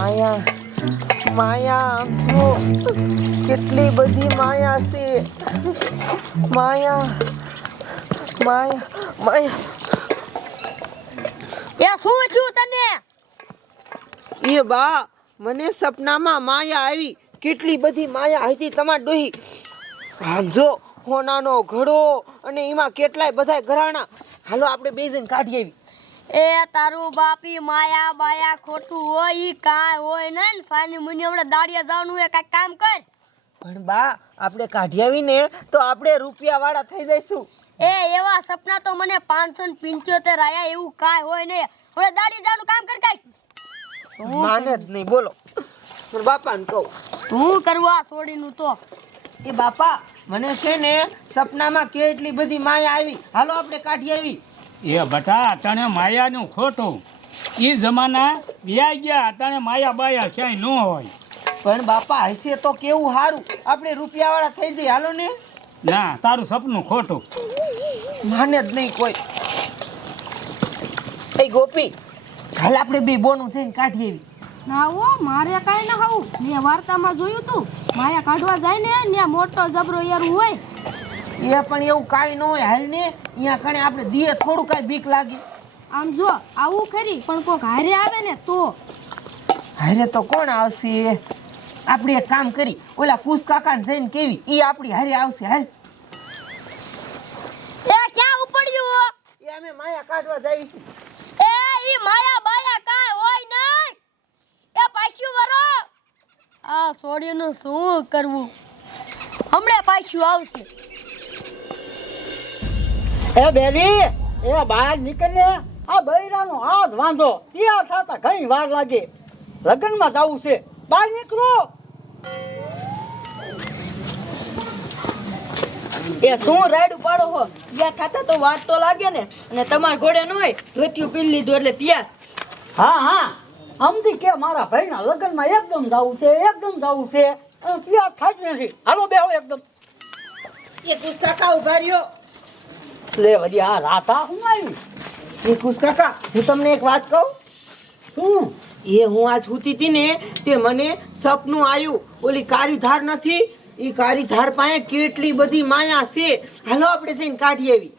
માયા માયા આમ જો કેટલી બધી માયા છે માયા માયા માયા એ શું થયું તને? એ બા મને સપનામાં માયા આવી કેટલી બધી માયા હતી તમાર ડોહી આમ જો હોનાનો ઘડો અને એમાં કેટલાય બધાય ઘરાણા હાલો આપણે બે જણ કાઢી આવી એ તારું બાપી માયા બાયા ખોટું હોય ઈ કાંઈ હોય ને સાની મુની હમણાં દાડિયા જવાનું હોય કાંઈક કામ કર. પણ બા આપણે કાઢી આવીને તો આપણે રૂપિયા વાળા થઈ જઈશું. એ એવા સપના તો મને 575 આયા એવું કાંઈ હોય ને હમણાં દાડી જવાનું કામ કર કાંઈક. માને જ નહીં બોલો બાપાને કહું હું કરવા છોડીનું તો એ બાપા મને છે ને સપનામાં કેટલી બધી માયા આવી હાલો આપણે કાઢી આવી. એ બટા તને માયાનું ખોટું એ જમાના વ્યા ગયા તને માયા બાયા ક્યાંય ન હોય. પણ બાપા હશે તો કેવું સારું આપણે રૂપિયા વાળા થઈ જઈએ હાલો ને. ના તારું સપનું ખોટું. માને જ નહીં કોઈ. એ ગોપી હાલ આપણે બે બોનું જઈને કાઢી આવી. ના હો મારે કાંઈ ના ખાવું મેં વાર્તામાં જોયું તું માયા કાઢવા જાય ને ત્યાં મોટો જબરો યારું હોય. એ પણ એવું કાંઈ ન હોય હાલ ને અહીંયા કણે આપણે દીએ થોડું કાંઈ બીક લાગી. આમ જો આવું ખરી પણ કોક હારે આવે ને તો. હારે તો કોણ આવશે આપણે એક કામ કરી ઓલા કુશ કાકાને જઈને કેવી ઈ આપણી હારે આવશે હાલ. એ ક્યાં ઉપડ્યું? એ અમે માયા કાઢવા જઈએ છીએ. એ ઈ માયા બાયા કાંઈ હોય નહીં. એ પાછું વરો આ છોડીનું શું કરવું હમણે પાછું આવશે. એ બેરી એ બહાર નીકળ ને આ બૈરાનો હાથ વાંધો તૈયાર થતા ઘણી વાર લાગે લગ્નમાં જવું છે બહાર નીકળો. એ શું રાઈડ ઉપાડો હો યા ખાતા તો વાત તો લાગે ને અને તમાર ઘોડે ન હોય ધોતિયું પી લીધું એટલે તૈયાર. હા હા અમથી કે મારા ભાઈના લગ્નમાં એકદમ જવું છે અને તૈયાર થાય જ નથી હાલો બેહો એકદમ. એ કુશ કાકા ઉભા રહ્યો. લે વળી આ રાતા હું આવી. એ કુશ કાકા હું તમને એક વાત કહું. શું એ હું આજ સૂતી હતી ને તે મને સપનું આવ્યું ઓલી કાળી ધાર નથી એ કાળી ધાર પાસે કેટલી બધી માયા છે હાલો આપણે જઈને કાઢી આવી.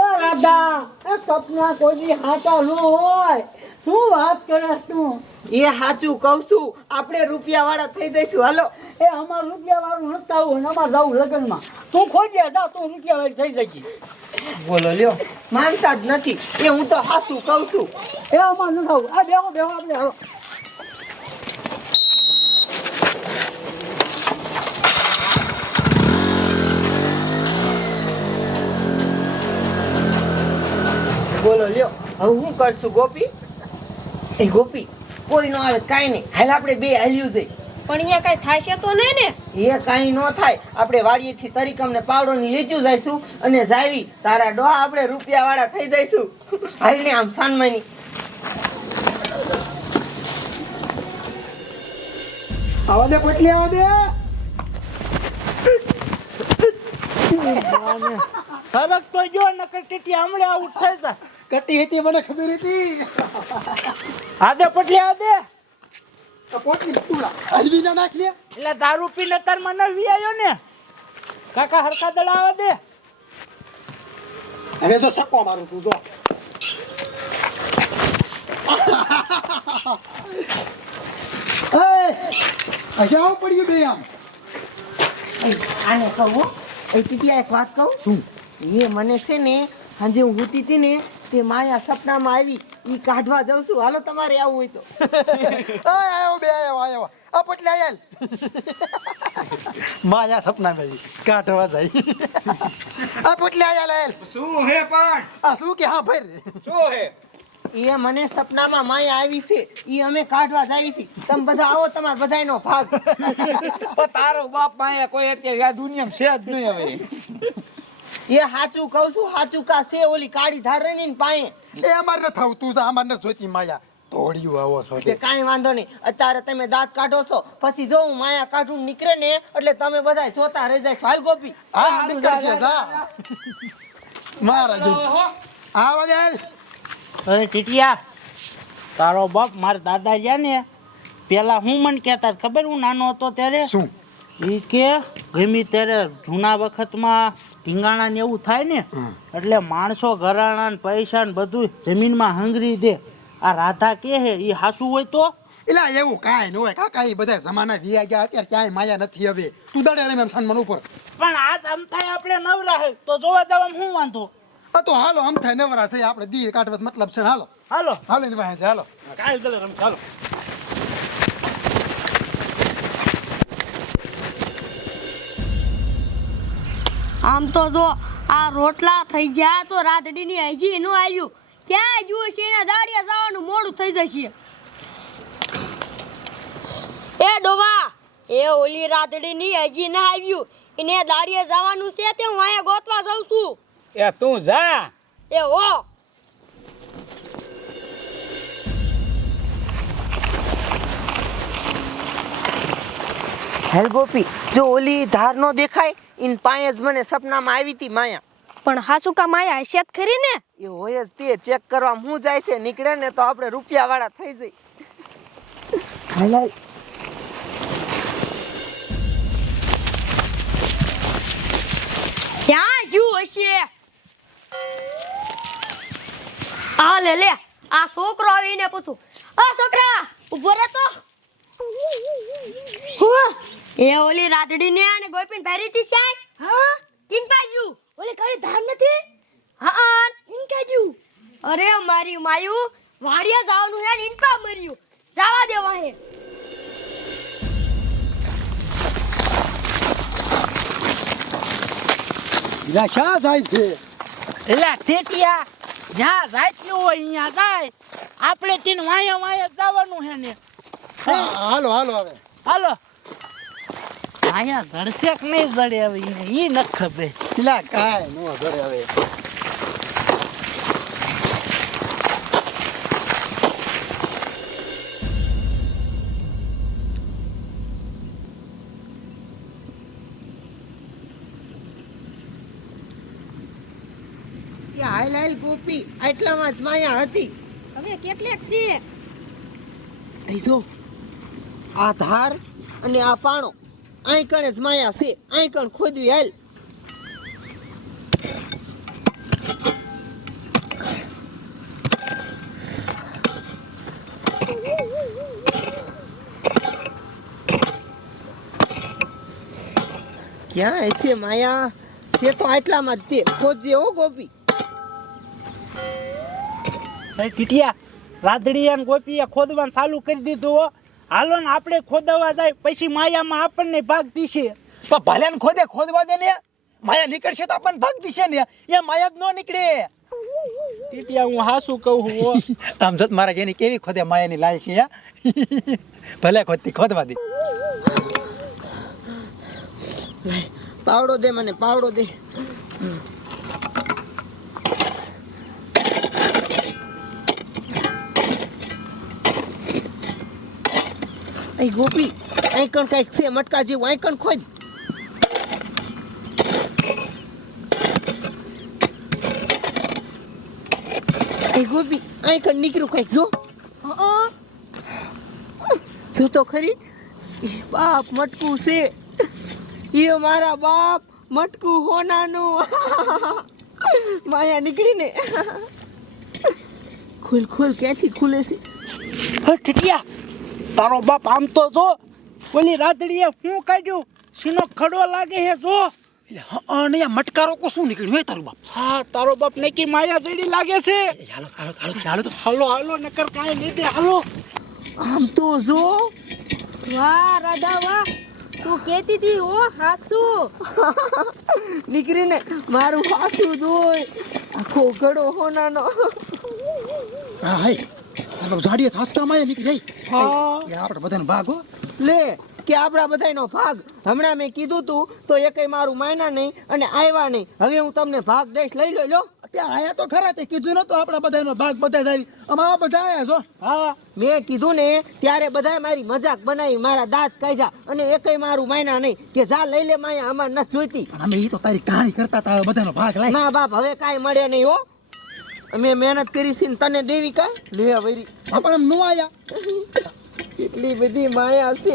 એ રાધા એ સપના કોઈ હાચા ન હોય શું વાત કરે તું. એ સાચું કહું છું આપણે રૂપિયા વાળા થઈ જઈશું હાલો. એ અમાર રૂપિયા વાળું નતા આવું ને અમાર જવું લગ્નમાં તું ખોજ્યા જા તું રૂપિયા વાળી થઈ જઈ. બોલો લ્યો માનતા જ નથી એ હું તો સાચું કહું છું. એ અમાર ન થવું આ બેહો બેહો આપણે હાલો. બોલો લ્યો હવે હું કરશું ગોપી. એ ગોપી કોઈ ન આવે કાંઈ નહીં હાલ આપણે બે હાલ્યું જઈ. પણ અહીંયા કાંઈ થાશે તો નહીં ને? એ કાંઈ ન થાય આપણે વાડીએથી તરીકમ ને પાવડો ની લીધું જઈશું અને જાવી તારા ડોહા આપણે રૂપિયા વાળા થઈ જઈશું. હાલ ને આમ સાનમાની. આવા દે પોટલી આવા દે. સરક તો જો નકર ટીટી હમણે આઉટ થઈ જા. કટી હતી મને ખબર હતી. આદે પટલી આદે તો પોટલી તુલા હલવી ના નાખ લે. એટલે દારૂ પીને તારમાં ન વિયાયો ને કાકા હરખા દડા આવા દે. હવે તો સકો મારું તું જો. એ અજાવ પડ્યું બે આમ. આને કહું એ ટીટિયા એક વાત કહું. શું? એ મને છે ને સાંજે હું સૂતી હતી ને તે માયા સપનામાં આવી ઈ કાઢવા જાઉં છું હાલો તમારે આવવું હોય તો. આયો બે આયો આ પોટલી આયલ. માયા સપના બેવી કાઢવા જાય. આ પોટલી આયલ આયલ. શું હે પણ આ શું કે હા ભાઈ શું હે? એ મને સપનામાં માયા આવી છે ઈ અમે કાઢવા જઈએ છીએ તમે બધા આવો તમાર બધાયનો ભાગ. તારો બાપ માયા કોઈ અત્યારે આ દુનિયામાં છે જ નહીં હવે. એ સાચું કહું છું સાચું કા છે ઓલી કાળી ધાર રહી ને પાએ એ અમાર ન થાવ તું જા અમાર ન જોઈતી માયા ધોડિયું આવો છો તે કાંઈ વાંધો નહીં અત્યારે તમે દાંત કાઢો છો પછી જો હું માયા કાઢું નીકળે ને એટલે તમે બધા જોતા રહી જાય. હાલ ગોપી હા નીકળશે જા મારા જો આવા દે. અરે ટીટિયા તારો બાપ મારા દાદા જ્યાં ને પેલા હું મને કહેતા હતા ખબર, હું નાનો હતો ત્યારે શું એ કે ગમે ત્યારે જૂના વખતમાં ઢીંગાણા ને એવું થાય ને એટલે માણસો ઘરાણા ને પૈસા ને બધું જમીનમાં હંગરી દે. આ રાધા કે હે એ હાસું હોય તો? એલા એવું કાંઈ ન હોય કાકા, એ બધા જમાના વિયા ગયા, અત્યારે ક્યાંય માયા નથી હવે. તું દડે રમે એમ સન્માન ઉપર. પણ આજ આમ થાય આપણે નવરા હે તો જોવા જવામાં શું વાંધો? આ તો હાલો આમ થાય નવરા છે આપણે દી કાઢવા મતલબ છે. હાલો હાલો હાલો એની પાસે હાલો. કાંઈ ગલે રમ ચાલો. આમ તો જો આ રોટલા થઈ ગયા તો રાતડીની હજી નું આવ્યું. ક્યાં જુઓ છે એના દાડિયા જવાનું મોડું થઈ જશે. એ ડોવા, એ ઓલી રાતડીની હજી ના આવ્યું, એને દાડિયા જવાનું છે તે હું અહીંયા ગોતવા જાઉં છું. એ તું જા. એ હો હેલ ગોપી, જો ઓલી ધાર નો દેખાય ઇન પાસે જ મને સપનામાં આવી હતી માયા. પણ હાસુ કા માયા હશિયાત ખરી ને? એ હોય જ તે ચેક કરવા હું જાય છે, નીકળે ને તો આપણે રૂપિયા વાળા થઈ જઈ. હાલ હાલ. ક્યાં જુ હશે? આ લે લે, આ છોકરો આવીને પૂછું, આ છોકરા ઉભો રહે તો. હુઆ, એ ઓલી રાતડી ને અને ગોપીન ભારી થી સાહેબ. હા, કિન પાજુ ઓલી ઘરે ધાર નથી. હા, ઇન કાજુ. અરે મારી માયુ, વાડિયા જાવનું હે, ઇન પા મર્યું. જાવા દેવા હે. એલા ક્યાં જાય છે? એટલે ઠેઠિયા જ્યાં રાખ્યું હોય અહીંયા જાય. આપણે તીન વાયા વાયા જવાનું છે ને. હાલો હાલો હવે હાલો. અહીંયા જડશે કે નહીં જડે હવે એને ઈ ન ખબર. એલા કાંઈ ન જડે હવે. હાલ હાલ ગોપી, આટલામાં જ માયા હતી. હવે કેટલેક છે? અહીં જો આ ધાર અને આ પાણો, અહીં કણે જ માયા છે. અહીં કણ ખોદવી. હાલ. ક્યાં હશે માયા? તે તો આટલામાં જ તે. ખોદજે હો ગોપી. ટીટિયા રાધડી અને ગોપીએ ખોદવાનું ચાલુ કરી દીધું હો. હાલો ને આપણે ખોદવા જાય, પછી માયામાં આપણને ભાગ દીશે. પણ ભલે ને ખોદે ખોદવા દે ને, માયા નીકળશે તો આપણને ભાગ દીશે ને. એ માયા જ ન નીકળે. ટીટિયા હું હાસું કહું હો. આમ જો મારા જેની કેવી ખોદે માયાની લાલ છે. ભલે ખોદતી ખોદવા દે. પાવડો દે મને, પાવડો દે. અહીં ગોપી, અહીં કણ કઈક છે મટકા જેવું. અહીં કણ ખોજ. અહીં ગોપી, અહીં કણ નીકળ્યું કઈક. જો જો તો ખરી. એ બાપ મટકું છે. એ મારા બાપ મટકું હોનાનું. માયા નીકળીને. ખુલ ખુલ, ક્યાંથી ખુલે છે? ટીટિયા તારો બાપ આમ તો જો ઓલી રાધડીએ શું કાઢ્યું, સીનો ખડો લાગે છે જો. અને આ મટકારો કો શું નીકળ્યું હે તારું બાપ? હા તારો બાપ નકી માયા જેડી લાગે છે. હાલો હાલો હાલો હાલો તો. હાલો હાલો નકર કાંઈ નહીં દે. હાલો. આમ તો જો. વાહ રાધા વાહ, તું કેતી હતી હો હાસુ. નીકળીને મારું હાસું જોઈ. આખો ગળો હોનાનો. હા હાય હાલો ઝાડીએ થાસતા માયા નીકળી જાય. હા. એ આપણે બધાનો ભાગ હો. લે કે આપણા બધાયનો ભાગ. હમણાં મેં કીધું તું તો એકેય મારું માયના નહીં અને આવ્યા નહીં. હવે હું તમને ભાગ દઈશ, લઈ લો. ત્યાં આયા તો ખરા, તે કીધું નતું આપણા બધાનો ભાગ બધા આવી. આમાં બધા આયા છો. હા મેં કીધું ને ત્યારે બધાય મારી મજાક બનાવી, મારા દાંત કાઢ્યા અને એકેય મારું માયના નહીં. કે જા લઈ લે માયા, અમાર નથી જોઈતી. અમે ઈ તો તારી કહાણી કરતા હતા, હવે બધાનો ભાગ લાય. ના બાપ, હવે કાંઈ મળે નહીં હો. અમે મહેનત કરી છે ને તને દેવી કા લે વરી હા પણ એમ નો આયા કેટલી બધી માયા છે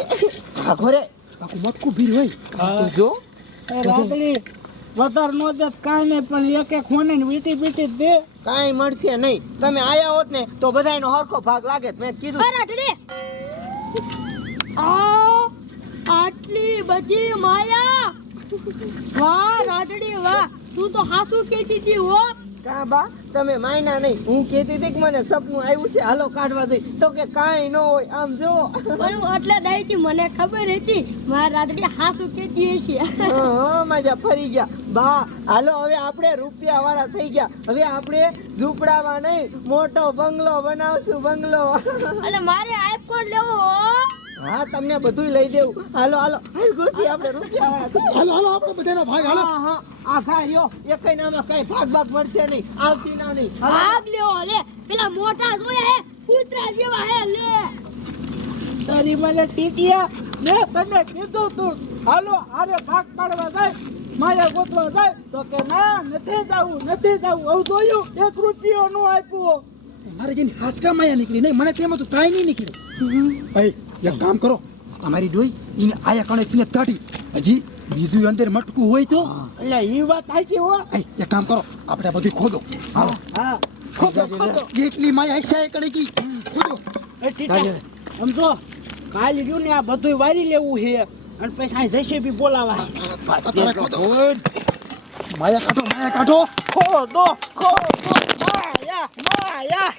હા ઘરે બાકુ મટકું ભીર હોય હા. જો એ રાતડી વધારે નો દે કાંઈ નહીં પણ એક એક ખોને ને વીટી બીટી દે. કાંઈ મળશે નહીં તમે આયા હોત ને તો બધાયનો હરખો ભાગ લાગે મેં કીધું અરે રાતડી આટલી બધી માયા વાહ રાતડી વાહ તું તો હાસુ કહેતી હતી હો કા બા તમે માયના નહીં હું કહેતી હતી કે મને સપનું આવ્યું છે હાલો કાઢવા જઈ તો કે કાંઈ ન હોય આમ જો પણ એટલે દઈથી મને ખબર હતી મારા રાતડી હાસુ કહેતી હશે હા મજા ફરી ગયા બા હાલો હવે આપણે રૂપિયા વાળા થઈ ગયા હવે આપણે ઝૂંપડામાં નહીં મોટો બંગલો બનાવશું બંગલો અને મારે આઈફોન લેવો હો હા તમને બધું લઈ દેવું હાલો હાલો હાલ ગોતી આપણે રૂપિયા વાળા થઈ હાલો હાલો આપણે બધાના ભાગ હાલો હા હા આ ખા રહ્યો એકઈ નામાં કઈ ભાગ ભાગ મળશે નહીં આવતી ના નહીં ભાગ લેવો લે પેલા મોટા જોયા હે કૂતરા જેવા હે લે તારી મને ટીટિયા ને તને કીધું તું હાલો આરે ભાગ પાડવા જાય માયા ગોતવા જાય તો કે ના નથી જાવું હવે જોયું 1 રૂપિયો નો આપ્યો. મારે જેની હાસકા માયા નીકળી નહીં મને તેમાં તો કાંઈ નહીં નીકળ્યું ભાઈ એક કામ કરો તમારી ડોઈ એને આયા કણે પીને કાઢી હજી બીજું અંદર મટકું હોય તો એટલે ઈ વાત સાચી હો. એક કામ કરો આપણે બધું ખોદો હાલો હા ખોદો કેટલી માયા હસ્યા કણે કી ખોદો એ ટીટા સમજો કાલ રહ્યું ને આ બધું વારી લેવું છે અને પછી આ જશે બી બોલાવા માયા કાઢો ખોદો માયા